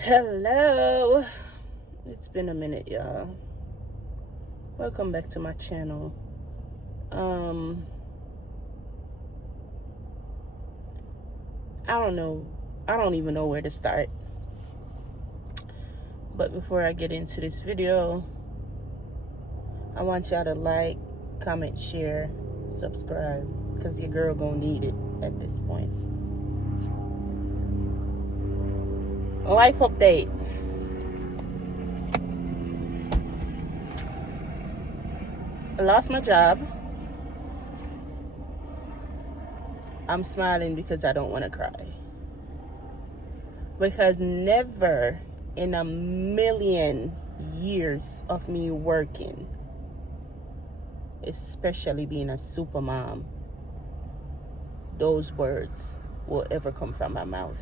Hello, it's been a minute, y'all. Welcome back to my channel. um I don't know, I don't even know where to start. But before I get into this video, I want y'all to like, comment, share, subscribe, because your girl gonna need it at this point. Life update. I lost my job. I'm smiling because I don't want to cry, because never in a million years of me working, especially being a super mom, those words will ever come from my mouth.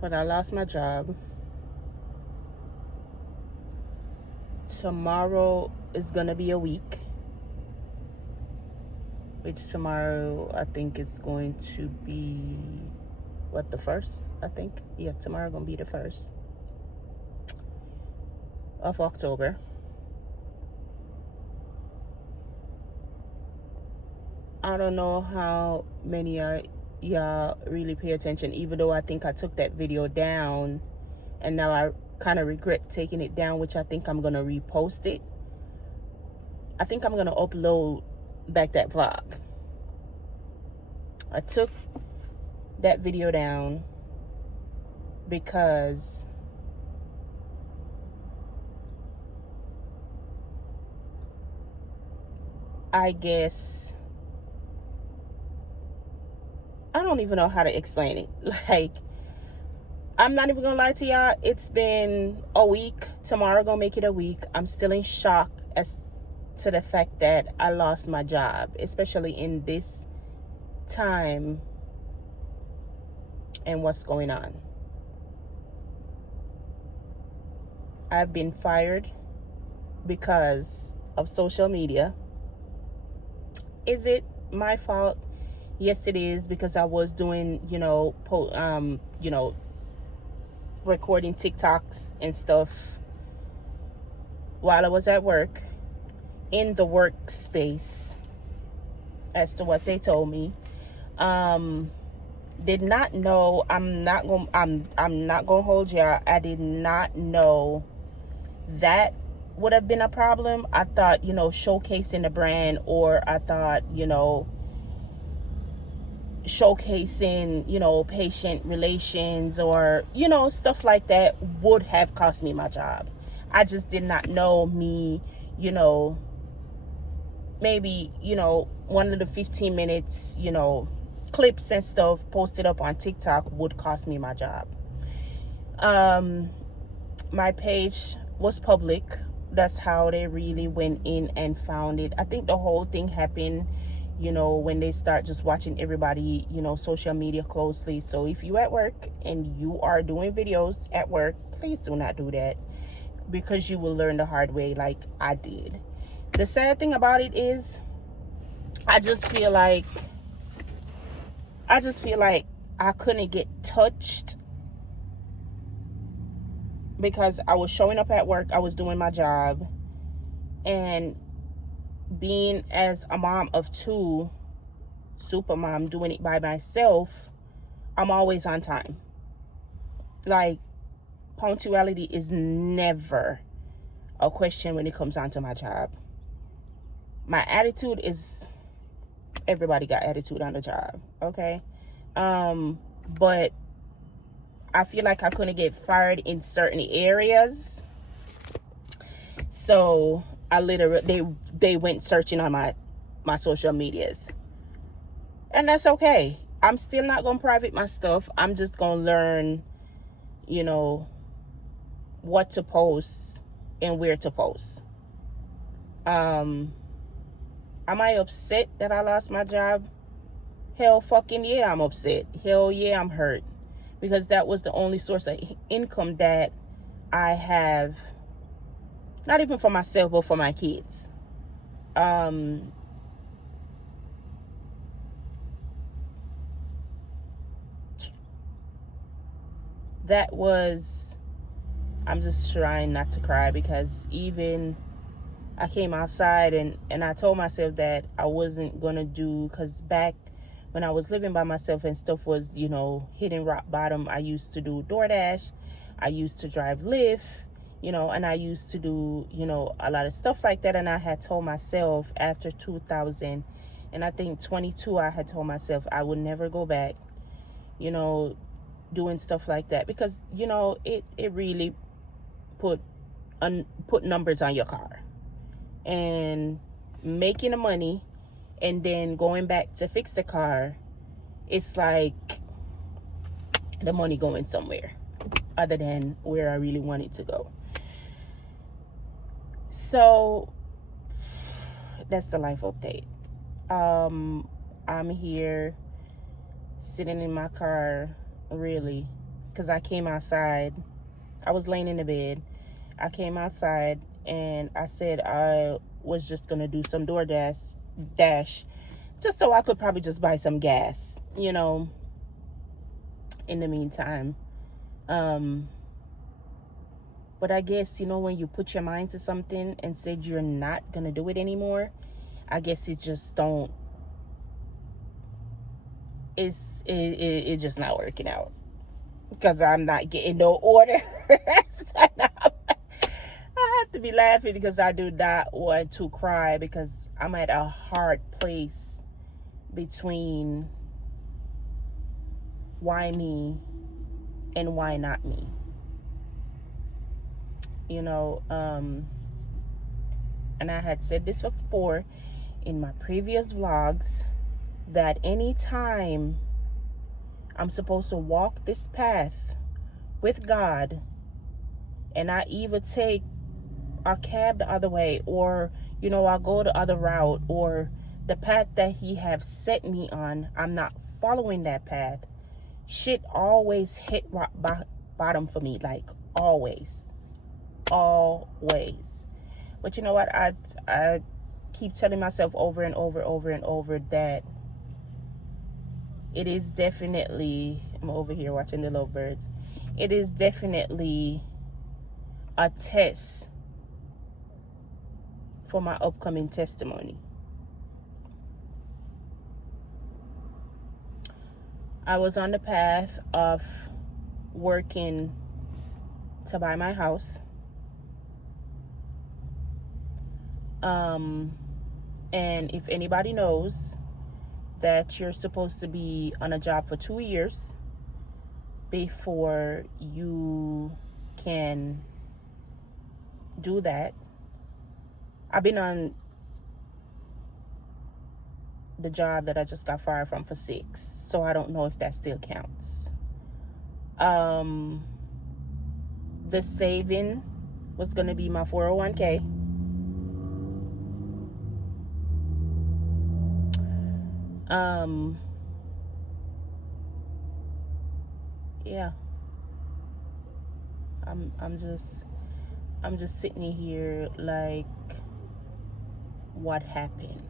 But I lost my job. Tomorrow is gonna be a week, which tomorrow I think it's going to be the first. I think, yeah, tomorrow gonna be the 1st of October. I don't know how many of y'all really pay attention, even though I think I took that video down, and now I kind of regret taking it down, which I think I'm gonna repost it. I think I'm gonna upload back that vlog. I took that video down because I guess I don't even know how to explain it. Like, I'm not even gonna lie to y'all, it's been a week. Tomorrow gonna make it a week. I'm still in shock as to the fact that I lost my job, especially in this time and what's going on. I've been fired because of social media. Is it my fault? Yes, it is, because I was doing, recording TikToks and stuff while I was at work, in the workspace, as to what they told me. Did not know. I'm not gonna hold y'all. I did not know that would have been a problem. I thought, showcasing the brand, or I thought, showcasing, patient relations, or, stuff like that would have cost me my job. I just did not know me, maybe, one of the 15 minutes, clips and stuff posted up on TikTok would cost me my job. My page was public. That's how they really went in and found it. I think the whole thing happened, when they start just watching everybody, social media closely. So if you at work and you are doing videos at work, please do not do that, because you will learn the hard way, like I did. The sad thing about it is, I just feel like I couldn't get touched, because I was showing up at work, I was doing my job, and being as a mom of two, super mom, doing it by myself, I'm always on time. Like, punctuality is never a question when it comes down to my job. My attitude is, everybody got attitude on the job, okay? But I feel like I couldn't get fired in certain areas, so I literally, they went searching on my social medias, and that's okay. I'm still not gonna private my stuff. I'm just gonna learn, what to post and where to post. Am I upset that I lost my job? Hell fucking yeah, I'm upset. Hell yeah, I'm hurt, because that was the only source of income that I have, not even for myself, but for my kids. that was, I'm just trying not to cry, because even I came outside and I told myself that I wasn't going to do, because back when I was living by myself and stuff was, hitting rock bottom, I used to do DoorDash. I used to drive Lyft, and I used to do, a lot of stuff like that. And I had told myself after 2000, and I think 22, I had told myself I would never go back, doing stuff like that, because, it really put numbers on your car, and making the money and then going back to fix the car, it's like the money going somewhere other than where I really want it to go. So that's the life update. I'm here sitting in my car, really, because I came outside. I was laying in the bed. I came outside and I said I was just gonna do some dash, just so I could probably just buy some gas, in the meantime. But I guess, when you put your mind to something and said you're not gonna do it anymore, I guess it just don't, it's just not working out, because I'm not getting no order. I have to be laughing because I do not want to cry, because I'm at a hard place between why me and why not me. And I had said this before in my previous vlogs, that anytime I'm supposed to walk this path with God, and I either take a cab the other way, or I'll go the other route, or the path that he have set me on, I'm not following that path, shit always hit rock bottom for me, like always. But you know what, I keep telling myself over and over that it is definitely, I'm over here watching the lovebirds, it is definitely a test for my upcoming testimony. I was on the path of working to buy my house. And if anybody knows that you're supposed to be on a job for 2 years before you can do that, I've been on the job that I just got fired from for 6, so I don't know if that still counts. The saving was going to be my 401k. Yeah, I'm just sitting here like, what happened?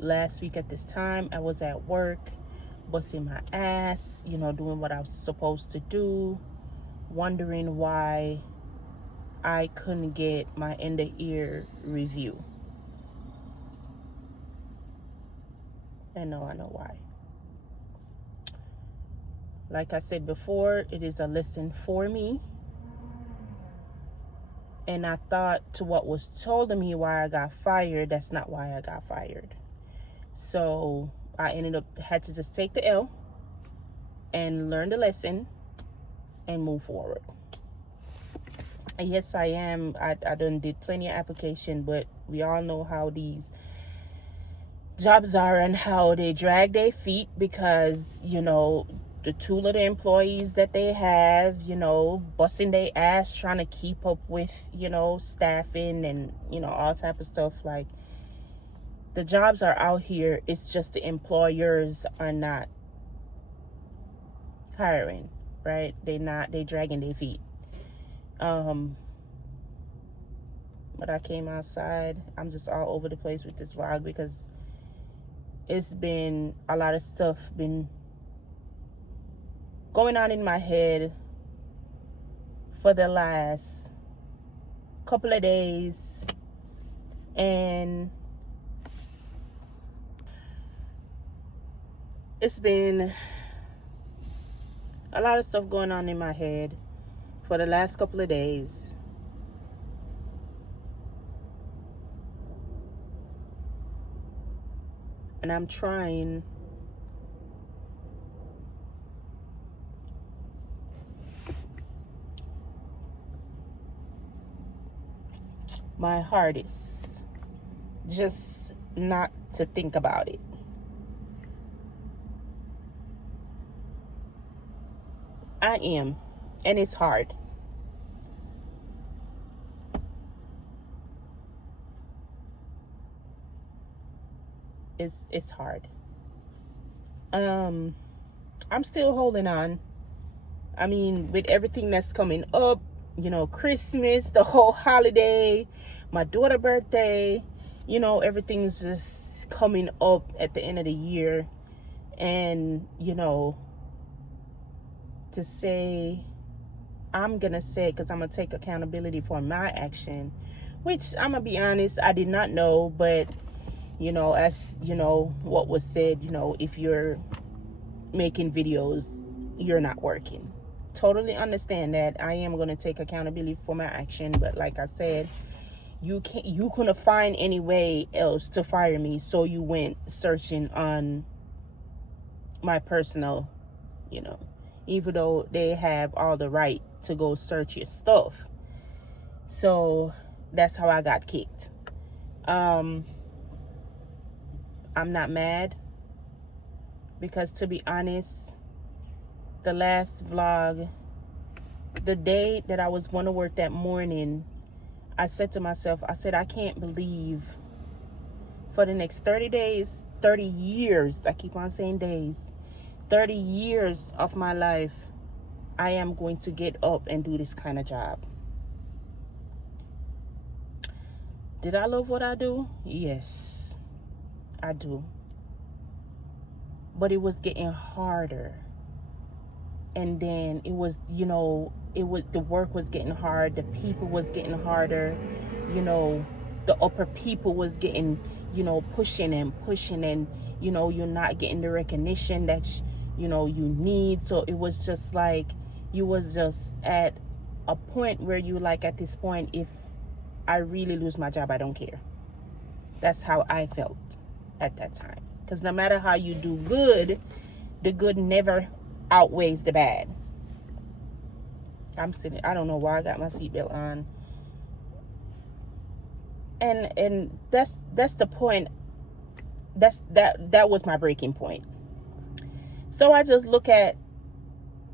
Last week at this time, I was at work, busting my ass, doing what I was supposed to do, wondering why I couldn't get my end of year review. And now I know why. Like I said before, it is a lesson for me. And I thought, to what was told to me why I got fired, that's not why I got fired. So I had to just take the L and learn the lesson and move forward. Yes, I am. I done did plenty of application, but we all know how these jobs are and how they drag their feet, because, the two little employees that they have, busting their ass trying to keep up with, staffing and, all type of stuff. Like, the jobs are out here. It's just the employers are not hiring, right? They dragging their feet. But I came outside. I'm just all over the place with this vlog, because it's been a lot of stuff been going on in my head for the last couple of days, and it's been a lot of stuff going on in my head for the last couple of days. And I'm trying my hardest just not to think about it. I am, and it's hard. It's hard. I'm still holding on. I mean, with everything that's coming up, Christmas, the whole holiday, my daughter's birthday, everything's just coming up at the end of the year. And, to say, I'm going to say, because I'm going to take accountability for my action, which I'm going to be honest, I did not know, but, as, what was said, if you're making videos, you're not working. Totally understand that. I am going to take accountability for my action, but like I said, you couldn't find any way else to fire me, so you went searching on my personal, even though they have all the right to go search your stuff. So that's how I got kicked. I'm not mad, because to be honest, the last vlog, the day that I was going to work that morning, I said to myself, I can't believe for the next 30 days, 30 years, I keep on saying days, 30 years of my life, I am going to get up and do this kind of job. Did I love what I do? Yes, I do. But it was getting harder. And then it was, the work was getting hard. The people was getting harder. The upper people was getting, pushing and, you're not getting the recognition that, you need. So it was just like, you was just at a point where you like, at this point, if I really lose my job, I don't care. That's how I felt at that time. Because no matter how you do good, the good never outweighs the bad. I'm sitting, I don't know why I got my seatbelt on. And that's the point. That was my breaking point. So I just look at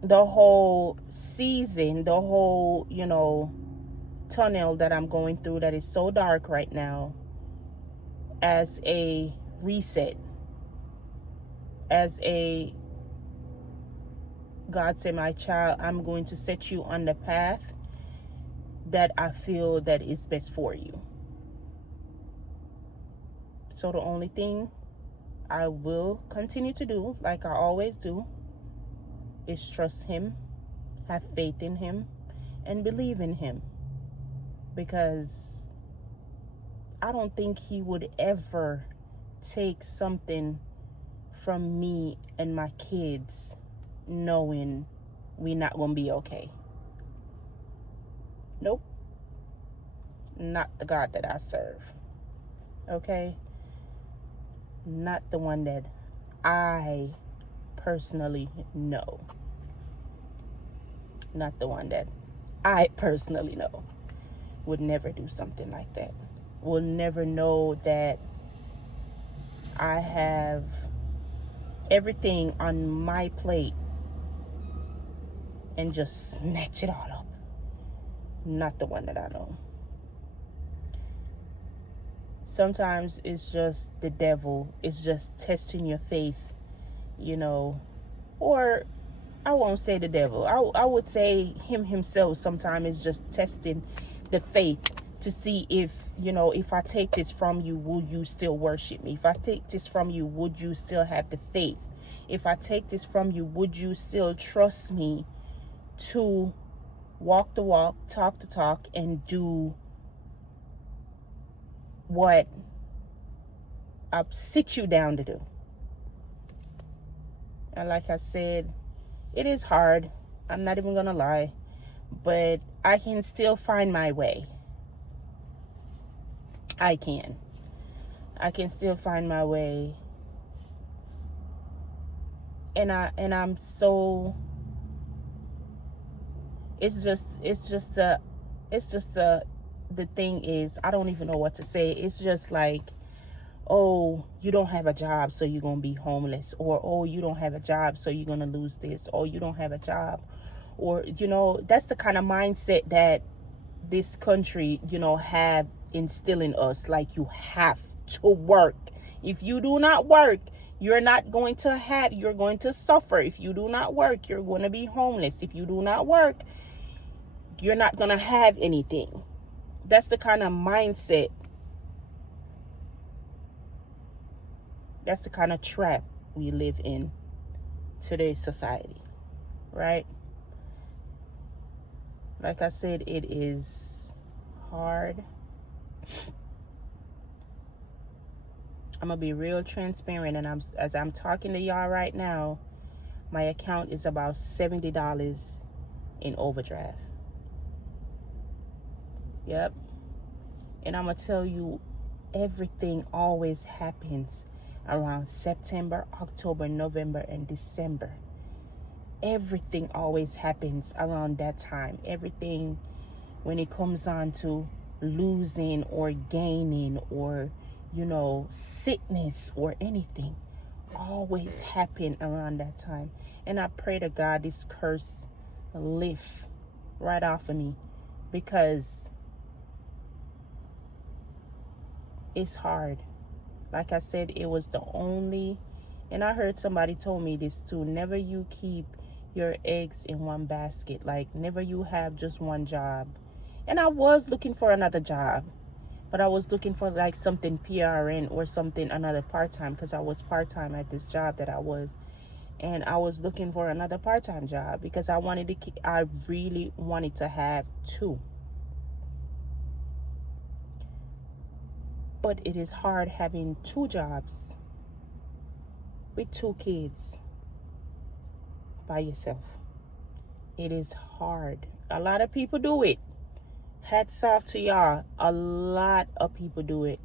the whole season, the whole, tunnel that I'm going through that is so dark right now, as a reset, as a, God said, my child, I'm going to set you on the path that I feel that is best for you. So the only thing I will continue to do, like I always do, is trust him, have faith in him, and believe in him. Because I don't think he would ever take something from me and my kids knowing we're not going to be okay. Nope. Not the God that I serve. Okay? Not the one that I personally know. Not the one that I personally know would never do something like that. Will never know that I have everything on my plate and just snatch it all up. Not the one that I know. Sometimes it's just the devil. It's just testing your faith, or I won't say the devil. I would say him himself sometimes is just testing the faith to see if, if I take this from you, will you still worship me? If I take this from you, would you still have the faith? If I take this from you, would you still trust me to walk the walk, talk the talk, and do what I sit you down to do? And like I said, it is hard. I'm not even gonna lie, but I can still find my way. I can still find my way. And I'm so, the thing is, I don't even know what to say. It's just like, oh, you don't have a job, so you're going to be homeless. Or, oh, you don't have a job, so you're going to lose this. Or, you don't have a job. Or, that's the kind of mindset that this country, have instilled in us. Like, you have to work. If you do not work, you're going to suffer. If you do not work, you're going to be homeless. If you do not work, you're not going to have anything. That's the kind of mindset. That's the kind of trap we live in today's society, right? Like I said, it is hard. I'm going to be real transparent, and as I'm talking to y'all right now, my account is about $70 in overdraft. Yep. And I'm going to tell you, everything always happens around September, October, November, and December. Everything always happens around that time. Everything, when it comes on to losing or gaining or, sickness or anything, always happen around that time. And I pray to God this curse lift right off of me, because it's hard. Like I said, it was the only, and I heard somebody told me this too, never you keep your eggs in one basket. Like, never you have just one job. And I was looking for another job, but I was looking for like something PRN or something, another part-time, because I was part-time at this job that I was. And I was looking for another part-time job because I really wanted to have two. But it is hard having two jobs with two kids by yourself. It is hard. A lot of people do it. Hats off to y'all. A lot of people do it.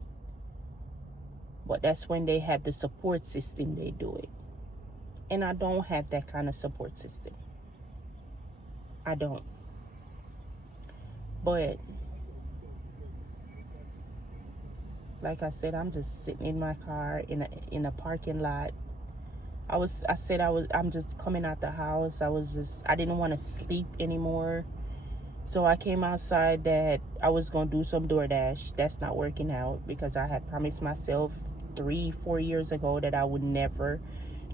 But that's when they have the support system, they do it. And I don't have that kind of support system. I don't. But like I said, I'm just sitting in my car in a parking lot. I'm just coming out the house. I didn't want to sleep anymore. So I came outside that I was going to do some DoorDash. That's not working out because I had promised myself 3-4 years ago that I would never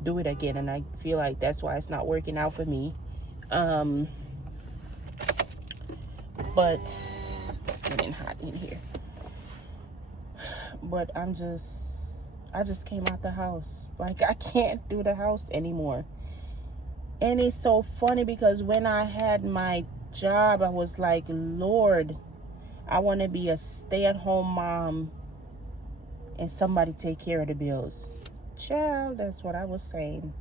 do it again. And I feel like that's why it's not working out for me. But it's getting hot in here. But I just came out the house. Like, I can't do the house anymore. And it's so funny because when I had my job, I was like, Lord, I want to be a stay-at-home mom and somebody take care of the bills. Child, that's what I was saying.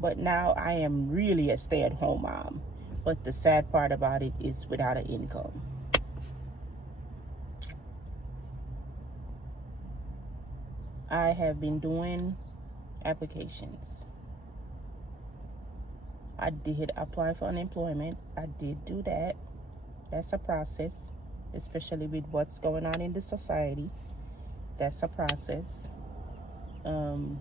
But now I am really a stay-at-home mom. But the sad part about it is without an income. I have been doing applications. I did apply for unemployment. I did do that. That's a process, especially with what's going on in the society. That's a process. And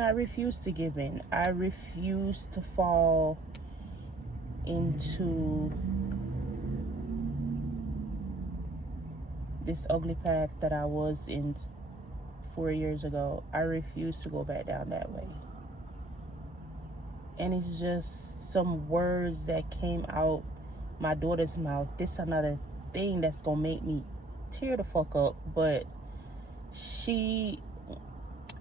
I refuse to give in. I refuse to fall into this ugly path that I was in 4 years ago. I refuse to go back down that way. And it's just some words that came out my daughter's mouth. This another thing that's gonna make me tear the fuck up. But she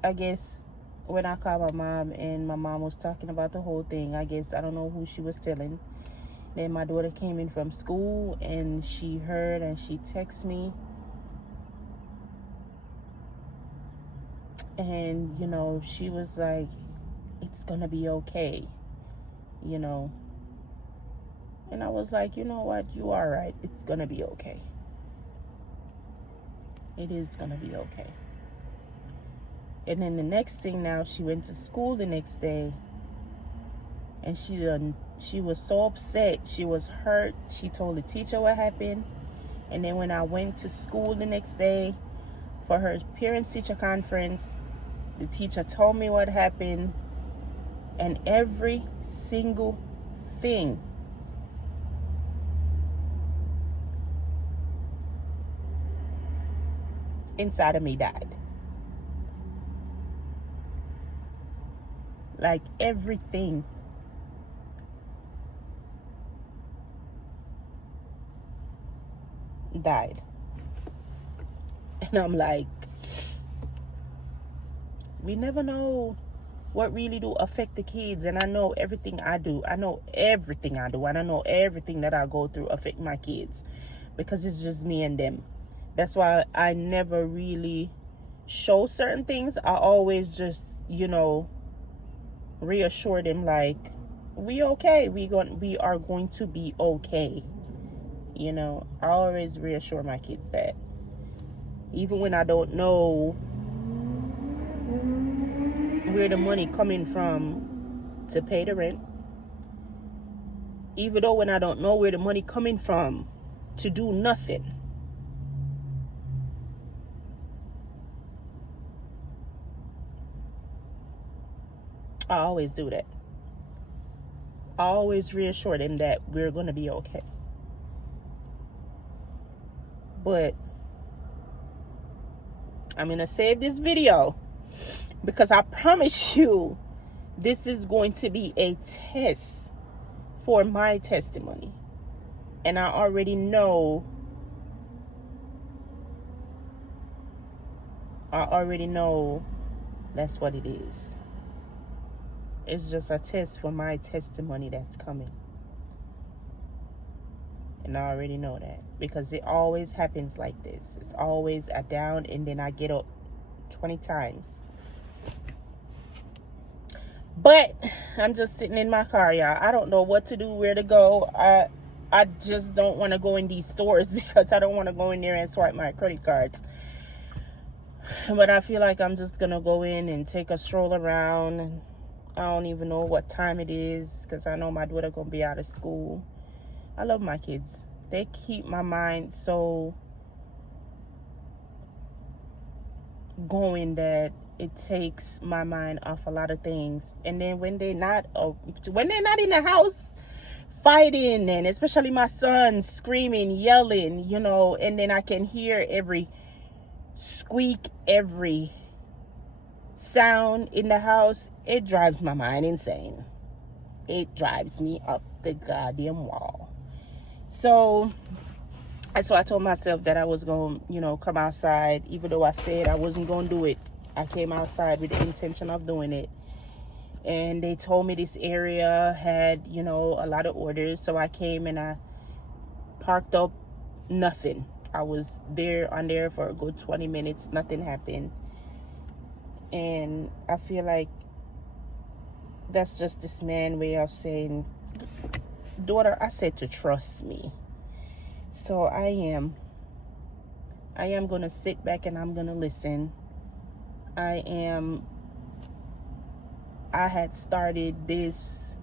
I guess when I called my mom and my mom was talking about the whole thing, I guess I don't know who she was telling. Then my daughter came in from school and she heard and she texted me. And, you know, she was like, it's gonna be okay, you know. And I was like, you know what? You are right. It's gonna be okay. It is gonna be okay. And then the next thing now, she went to school the next day. And she was so upset. She was hurt. She told the teacher what happened. And then when I went to school the next day for her parents-teacher conference, the teacher told me what happened. And every single thing inside of me died. Like everything. Died. And I'm like, we never know what really do affect the kids. And I know everything I do. I know everything I do. And I know everything that I go through affect my kids. Because it's just me and them. That's why I never really show certain things. I always just, you know, reassure them like, we okay. We are going to be okay. You know, I always reassure my kids that. Even when I don't know where the money coming from to pay the rent. Even though when I don't know where the money coming from to do nothing. I always do that. I always reassure them that we're going to be okay. But I'm going to save this video because I promise you this is going to be a test for my testimony. And I already know that's what it is. It's just a test for my testimony that's coming. And I already know that because it always happens like this. It's always a down and then I get up 20 times. But I'm just sitting in my car, y'all. I don't know what to do, where to go. I just don't want to go in these stores because I don't want to go in there and swipe my credit cards. But I feel like I'm just going to go in and take a stroll around. And I don't even know what time it is because I know my daughter going to be out of school. I love my kids. They keep my mind so going that it takes my mind off a lot of things. And then when they're not in the house fighting, and especially my son screaming, yelling, you know, and then I can hear every squeak, every sound in the house, it drives my mind insane. It drives me up the goddamn wall. So that's why I told myself that I was going to, you know, come outside. Even though I said I wasn't going to do it, I came outside with the intention of doing it. And they told me this area had, you know, a lot of orders. So I came and I parked up. Nothing. I was on there for a good 20 minutes. Nothing happened. And I feel like that's just this man's way of saying, daughter, I said to trust me. So I am going to sit back and I'm going to listen. I had started this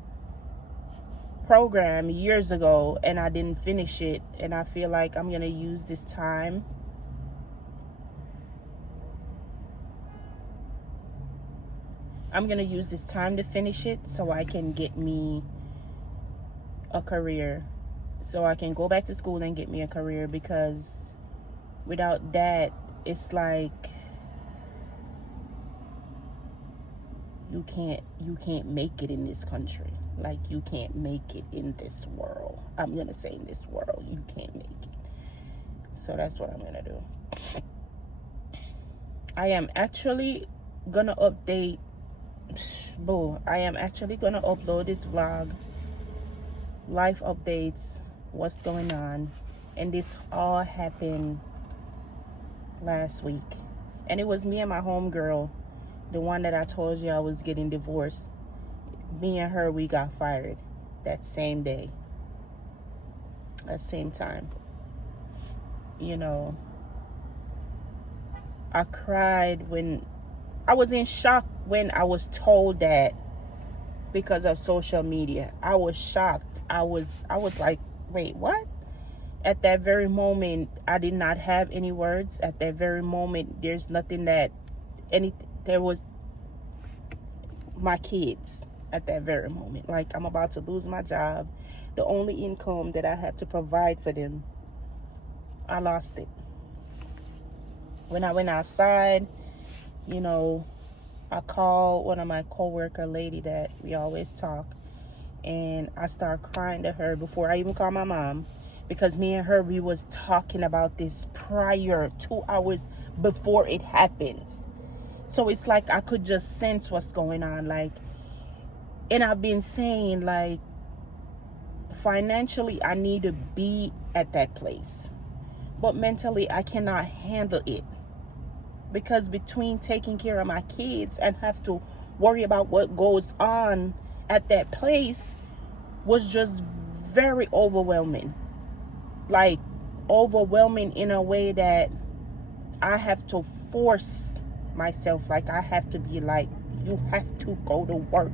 program years ago and I didn't finish it. And I feel like I'm going to use this time to finish it so I can get me a career. So I can go back to school and get me a career, because without that, it's like you can't make it in this country. Like, you can't make it in this world. I'm gonna say in this world, you can't make it. So that's what I'm gonna do. I am actually gonna update. Boo, I am actually gonna upload this vlog, life updates, what's going on. And this all happened last week. And it was me and my homegirl, the one that I told you I was getting divorced. Me and her, we got fired that same day, at same time. You know, I cried when I was in shock when I was told that, because of social media. I was shocked. I was like, wait, what? At that very moment, I did not have any words. At that very moment, there's nothing that there was my kids at that very moment. Like, I'm about to lose my job. The only income that I have to provide for them, I lost it. When I went outside, you know, I called one of my coworker lady that we always talk, and I started crying to her before I even called my mom, because me and her, we was talking about this prior 2 hours before it happens. So it's like I could just sense what's going on. Like, and I've been saying, like, financially I need to be at that place, but mentally I cannot handle it, because between taking care of my kids and have to worry about what goes on at that place was just very overwhelming. Like, overwhelming in a way that I have to force myself. Like, I have to be like, you have to go to work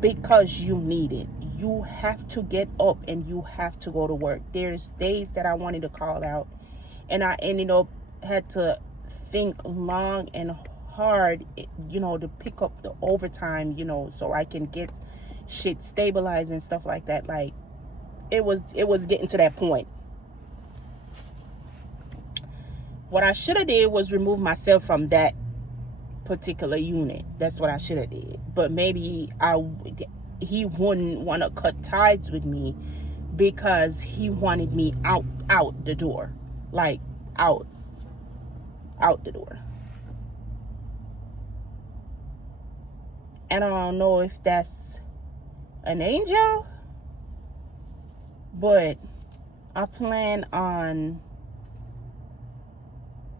because you need it. You have to get up and you have to go to work. There's days that I wanted to call out, and I ended up had to think long and hard, you know, to pick up the overtime, you know, so I can get shit stabilized and stuff like that. Like, it was getting to that point. What I should have did was remove myself from that particular unit. That's what I should have did. But maybe he wouldn't want to cut ties with me, because he wanted me out the door. Like, out the door. And I don't know if that's an angel, but I plan on,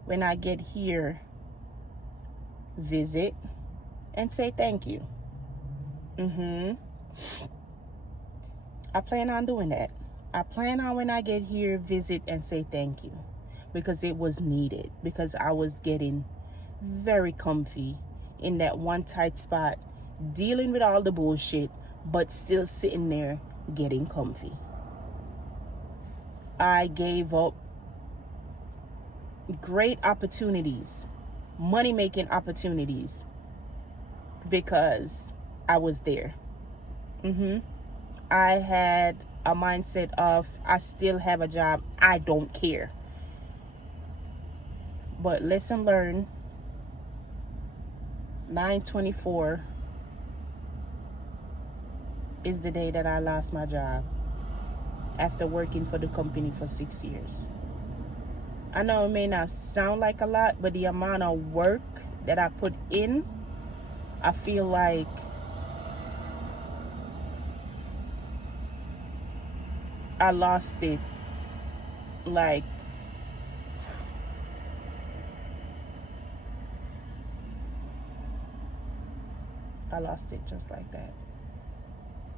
when I get here, visit and say thank you. I plan on doing that. I plan on, when I get here, visit and say thank you, because it was needed, because I was getting very comfy in that one tight spot, dealing with all the bullshit, but still sitting there getting comfy. I gave up great opportunities, money-making opportunities, because I was there. I had a mindset of, I still have a job, I don't care. But lesson learned, 9/24 is the day that I lost my job after working for the company for 6 years. I know it may not sound like a lot, but the amount of work that I put in, I feel like I lost it. Like, I lost it just like that.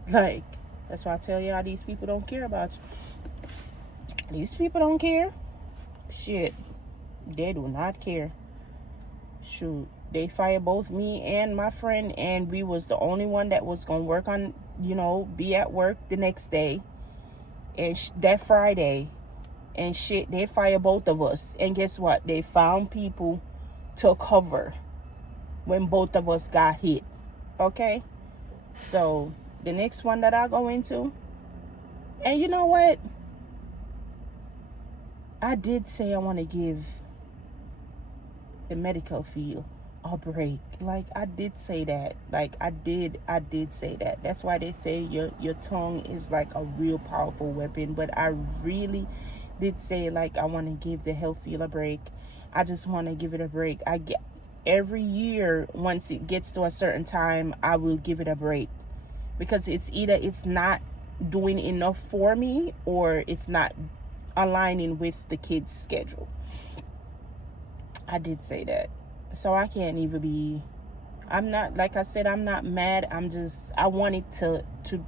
Like, that's why I tell y'all, these people don't care about you. These people don't care. Shit, they do not care. Shoot, they fired both me and my friend, and we was the only one that was gonna work on, you know, be at work the next day, and that Friday, and shit, they fired both of us. And guess what? They found people to cover when both of us got hit. Okay, so the next one that I go into, and you know what? I did say I want to give the medical field a break. Like, I did say that. Like, I did say that. That's why they say your tongue is like a real powerful weapon. But I really did say, like, I want to give the health field a break. I just want to give it a break. every year, once it gets to a certain time, I will give it a break, because it's either it's not doing enough for me or it's not aligning with the kids' schedule. I did say that. So I can't even be, I'm not, like I said, I'm not mad. I wanted to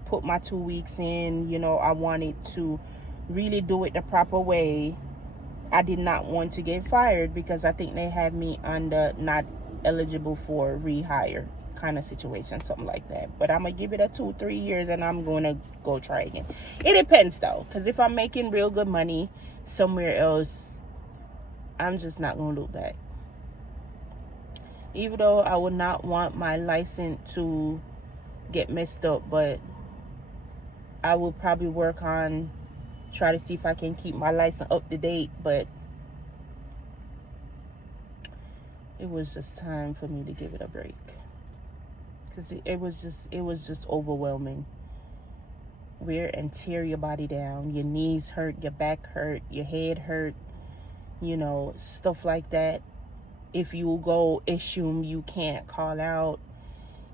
put my 2 weeks in, you know, I wanted to really do it the proper way. I did not want to get fired because I think they had me under not eligible for rehire kind of situation, something like that. But I'm going to give it a 2-3 years and I'm going to go try again. It depends though, because if I'm making real good money somewhere else, I'm just not going to look back. Even though I would not want my license to get messed up, but I will probably work on try to see if I can keep my license up to date. But it was just time for me to give it a break, because it was just overwhelming. Wear and tear your body down. Your knees hurt, your back hurt, your head hurt, you know, stuff like that. If you go issue, you can't call out.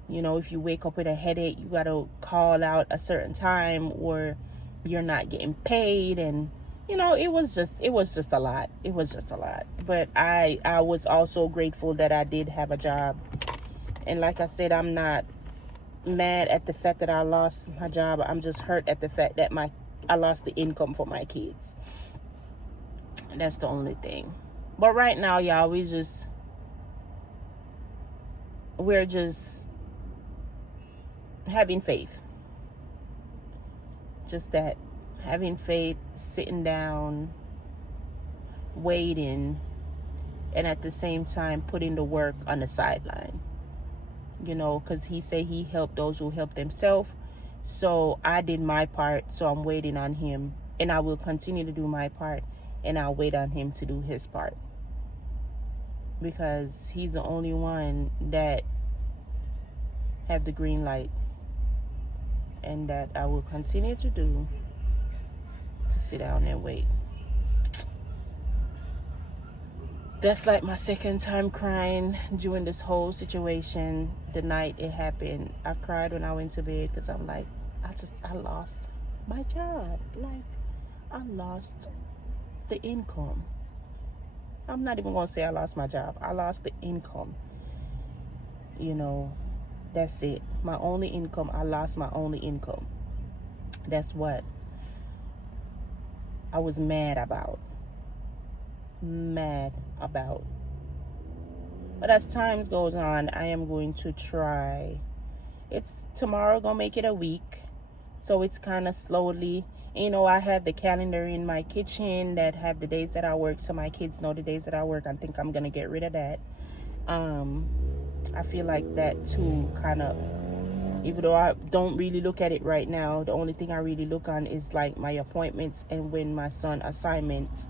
You know, if you wake up with a headache, you gotta call out a certain time or you're not getting paid. And you know, it was just a lot. It was just a lot. But I was also grateful that I did have a job. And like I said, I'm not mad at the fact that I lost my job. I'm just hurt at the fact that I lost the income for my kids. That's the only thing. But right now, y'all, we're just having faith. Just that, having faith, sitting down, waiting, and at the same time putting the work on the sideline. You know, because he said he helped those who help themselves. So I did my part, so I'm waiting on him. And I will continue to do my part, and I'll wait on him to do his part. Because he's the only one that have the green light. And that I will continue to do, to sit down and wait. That's like my second time crying during this whole situation. The night it happened, I cried when I went to bed because I'm like, I lost my job. Like, I lost the income. I'm not even going to say I lost my job. I lost the income. You know, that's it. My only income. I lost my only income. That's what I was mad about. But as time goes on, I am going to try. It's tomorrow gonna make it a week, so it's kind of slowly. You know, I have the calendar in my kitchen that have the days that I work, so my kids know the days that I work. I think I'm gonna get rid of that. I feel like that too, kind of. Even though I don't really look at it right now, the only thing I really look on is like my appointments and when my son assignments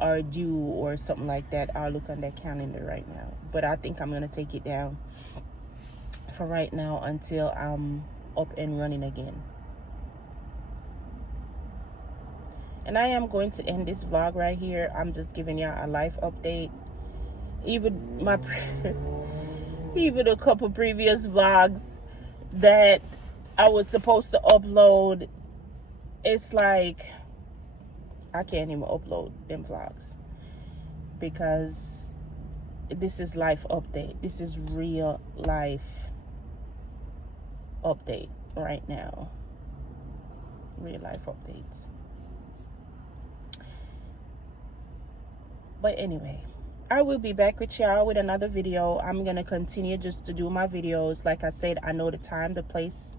are due or something like that. I'll look on that calendar right now. But I think I'm gonna take it down for right now until I'm up and running again. And I am going to end this vlog right here. I'm just giving y'all a life update. Even a couple previous vlogs that I was supposed to upload, it's like I can't even upload them vlogs because this is life update. This is real life update right now. Real life updates. But anyway, I will be back with y'all with another video. I'm going to continue just to do my videos. Like I said, I know the time, the place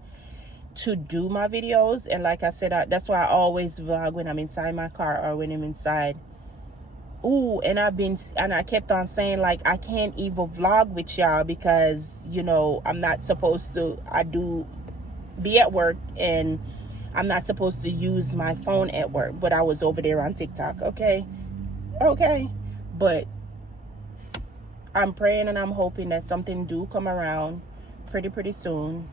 to do my videos. And like I said, that's why I always vlog when I'm inside my car or when I'm inside. Ooh, and I kept on saying, like, I can't even vlog with y'all because, you know, I'm not supposed to. I do be at work and I'm not supposed to use my phone at work. But I was over there on TikTok, okay? But I'm praying and I'm hoping that something do come around pretty soon.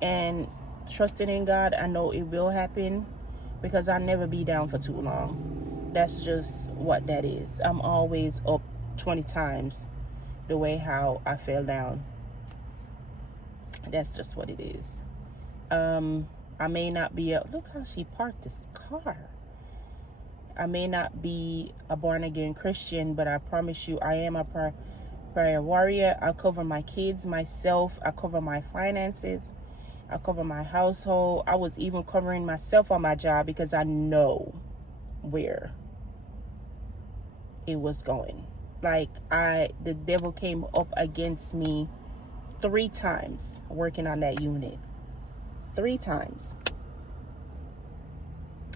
And trusting in God, I know it will happen because I'll never be down for too long. That's just what that is. I'm always up 20 times the way how I fell down. That's just what it is. I may not be look how she parked this car. I may not be a born again Christian, but I promise you I am a prayer warrior. I cover my kids, myself. I cover my finances. I cover my household. I was even covering myself on my job because I know where it was going. Like the devil came up against me 3 times working on that unit. 3 times.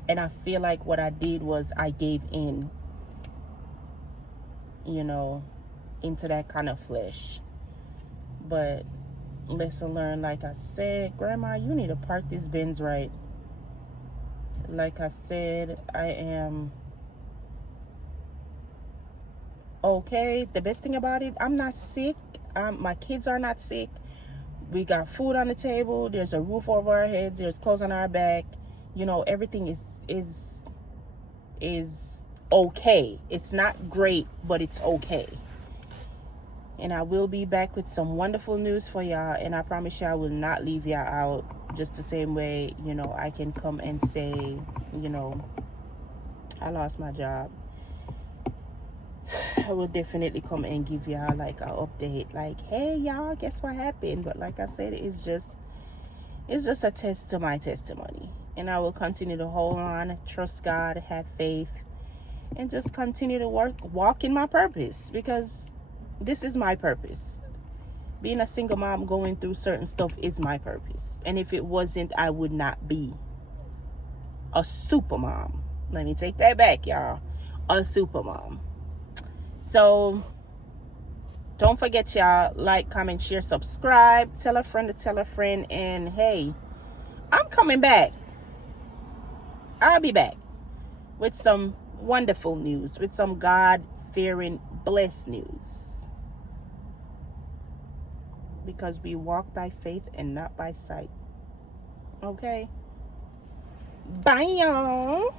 And I feel like what I did was I gave in, into that kind of flesh. But lesson learned, like I said, Grandma, you need to park this Benz right. Like I said, I am okay. The best thing about it, I'm not sick. My kids are not sick. We got food on the table. There's a roof over our heads. There's clothes on our back. Everything is okay. It's not great, but it's okay. And I will be back with some wonderful news for y'all. And I promise y'all I will not leave y'all out. Just the same way, I can come and say, I lost my job. I will definitely come and give y'all like an update. Like, hey y'all, guess what happened? But like I said, it's just a test to my testimony. And I will continue to hold on, trust God, have faith, and just continue to walk in my purpose, because this is my purpose. Being a single mom going through certain stuff is my purpose. And if it wasn't, I would not be a super mom. Let me take that back, y'all. A super mom. So don't forget, y'all, like, comment, share, subscribe, tell a friend to tell a friend, and hey, I'm coming back. I'll be back with some wonderful news, with some God-fearing, blessed news. Because we walk by faith and not by sight. Okay? Bye, y'all.